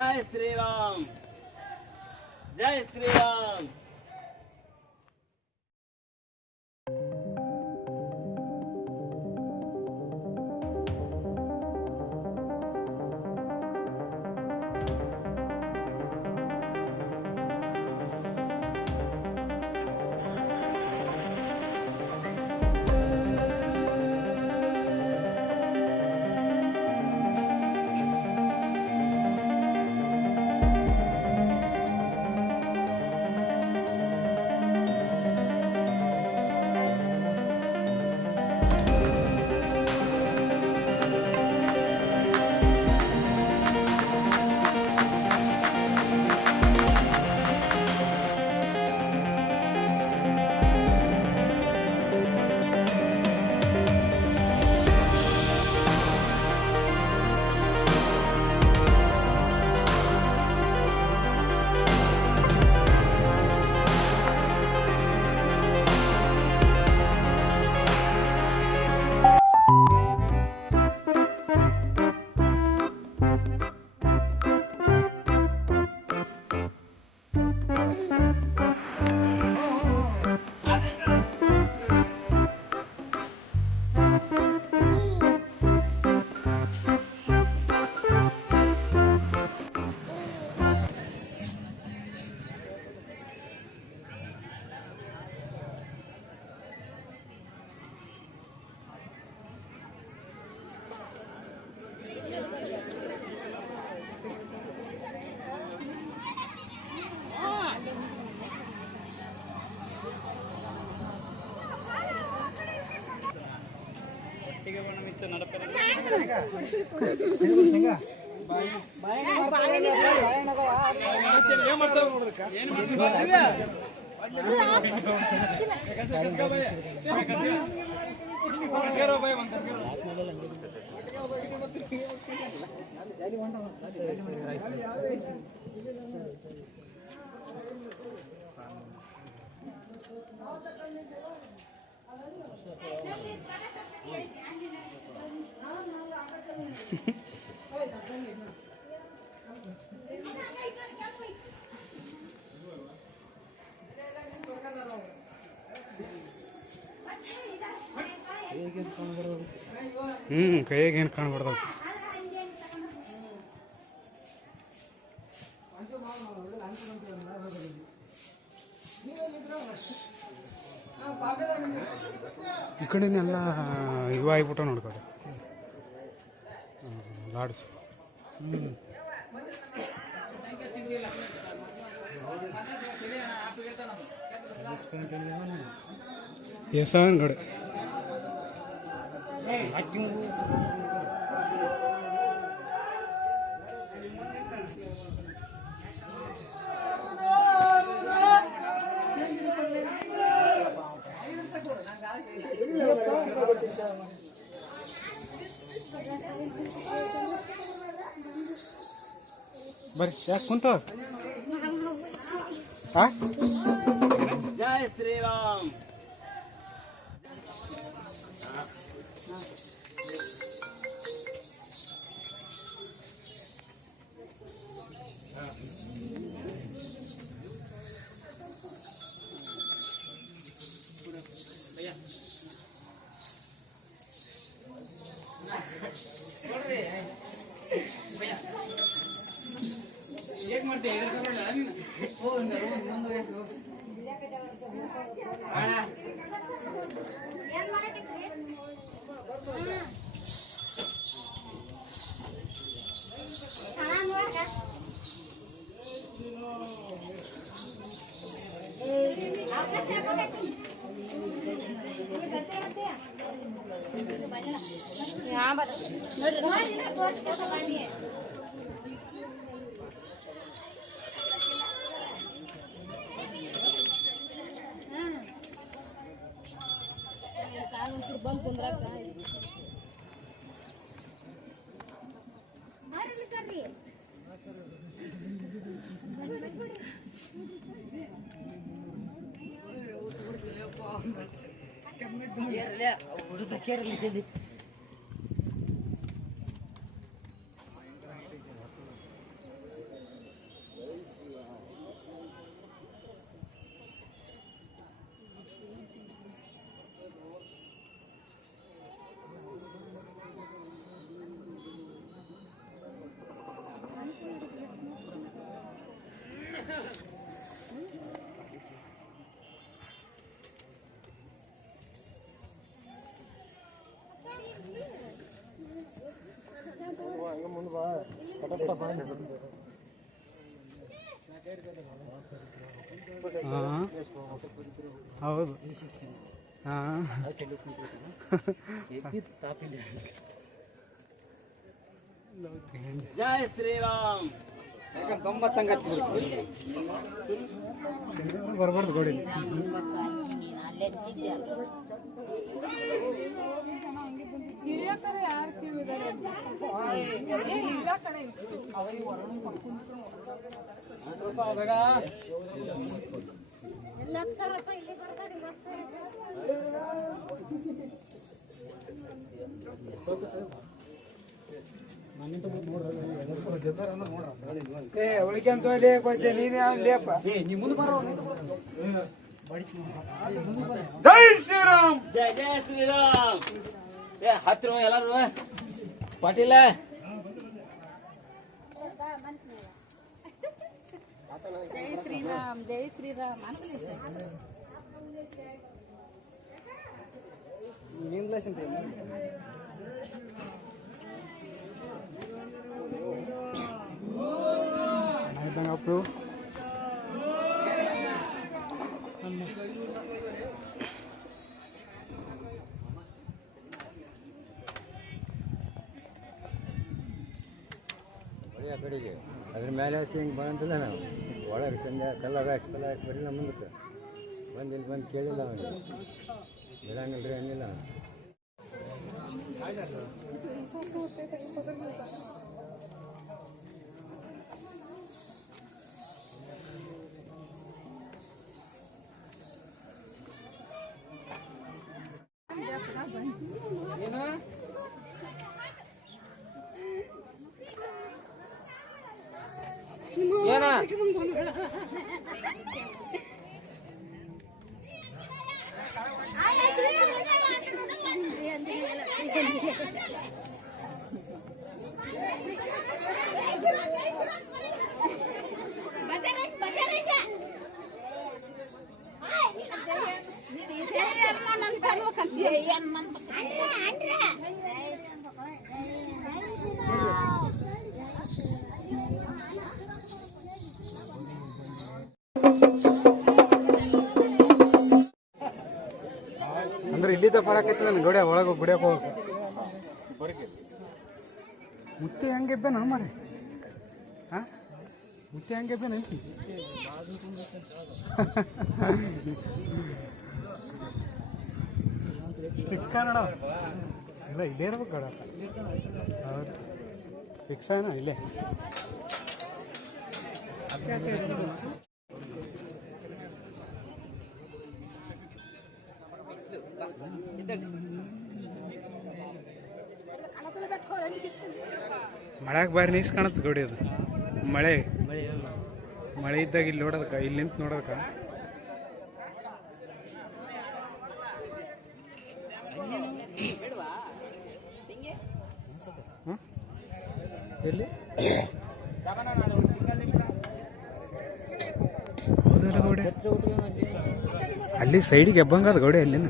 जय श्री राम, जय श्री राम। ಕೈಯಾಗ ಏನು ಕಾಣಬಾರ್ದು. ಈ ಕಡೆನೆಲ್ಲ ಇವ ಆಗ್ಬಿಟ್ಟ ನೋಡ್ಕೊಡೆ ಲಾಡ್ಸ್. ಎಸಂಗಡೆ ಬರ್ರಿ ಯಾಕೆ ಕುಂತ. जय श्री राम। बंद 15 का ಹಾಂ ಹೌದು ಹಾಂ ಜೈ ಶ್ರೀರಾಮ್. ಬರ್ಬಾರ್ದು ಗೋಡಿ ಅವಳಿಗೆ ಅಂತ ನೀನೇ ಲೇಪ ಜೈ ಶ್ರೀರಾಮ್. ಜೈ ಜೈ ಶ್ರೀರಾಮ್. ಏ ಹತ್ರ ಎಲ್ಲಾರು ಪಾಟೀಲ ಜೈ ಶ್ರೀರಾಮ್ ಜೈ ಶ್ರೀರಾಮ್ ಅನ್ಕೊಳ್ಳಿ ಸರ್. ಆಯ್ತಂಗ ಅಪ್ಪು ಆ ಕಡೆಗೆ ಅದ್ರ ಮೇಲೆ ಹಸಿ ಹಿಂಗೆ ಬಂದಿಲ್ಲ ನಾವು ಒಳಗೆ ಸಂಜೆ ಕಲ್ಲಾಗ ಹಾಕಿ ಬರಲಿಲ್ಲ ಮುಂದಕ್ಕೆ ಬಂದು ಇಲ್ಲಿ ಬಂದು ಕೇಳಿಲ್ಲ ಅವನಿಗೆ ಬಿಡಂಗಿಲ್ರಿ ಅನ್ನಿಲ್ಲ ಏನ ಅಂದ್ರೆ ಇಲ್ಲಿದ್ದ ಪಡಕೈತಿ ನನ್ನ ಗೋಡೆ ಒಳಗೆ ಗುಡಿಯಕ್ಕೆ ಹೋಗ್ಬೇಕು ಮುತ್ತೆ ಹೆಂಗೆ ಇಬ್ಬನ ಮಾರೆ ಹಾಂ ಮುತ್ತೆ ಹೆಂಗೆ ಇಬ್ಬನ ಐತಿ ಸ್ಟಿಕ್ಕ ನೋಡ ಇಲ್ಲ ಇಲ್ಲೇ ಇರ್ಬೇಕು ಗಡ ಹೌದು ಫಿಕ್ಸ್ ಏನೋ ಇಲ್ಲೇ ಮಳೆಗೆ ಬಾರಿ ನೀಸ್ ಕಾಣುತ್ತೆ ಗೋಡಿ ಅದು ಮಳೆ ಮಳೆ ಇದ್ದಾಗ ಇಲ್ಲಿ ನೋಡೋದಕ್ಕ ಇಲ್ಲಿ ನಿಂತು ನೋಡೋದಕ್ಕ ಎಲ್ಲಿ ಹೌದಲ್ಲ ಗೋಡೆ ಅಲ್ಲಿ ಸೈಡಿಗೆ ಎಬ್ಬಂಗದ ಗೋಡೆ ಅಲ್ಲಿನ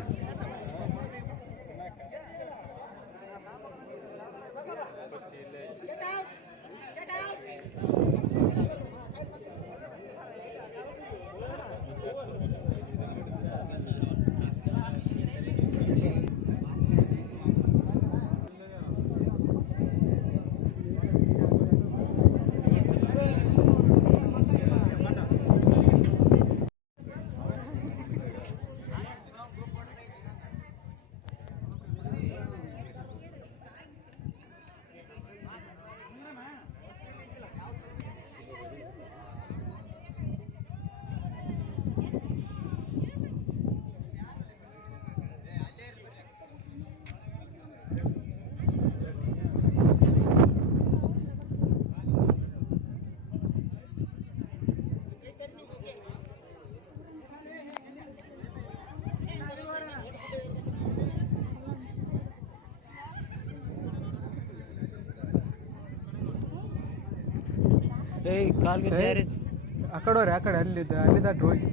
ಆ ಕಡೆ ಹೋರಿ ಆ ಕಡೆ ಅಲ್ಲಿದ್ದ ಹೋಗಿ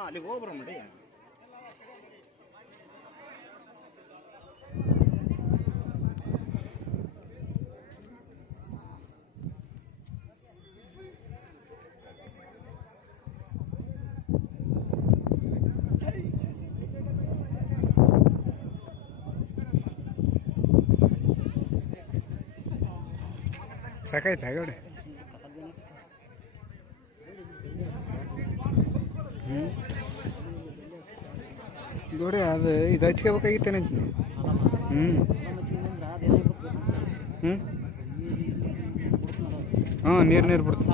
ಅಲ್ಲಿಗೆ ಹೋಗ್ಬರ ಮಾಡಿ ಸಾಕಾಯ್ತಾ ಗಾಡಿ ಗೋಡೆ ಅದು ಇದು ಹಚ್ಕೋಬೇಕಾಗಿತ್ತೇನೆ ಅಂತೀನಿ ಹ್ಞೂ ನೀರು ಬಿಡ್ತು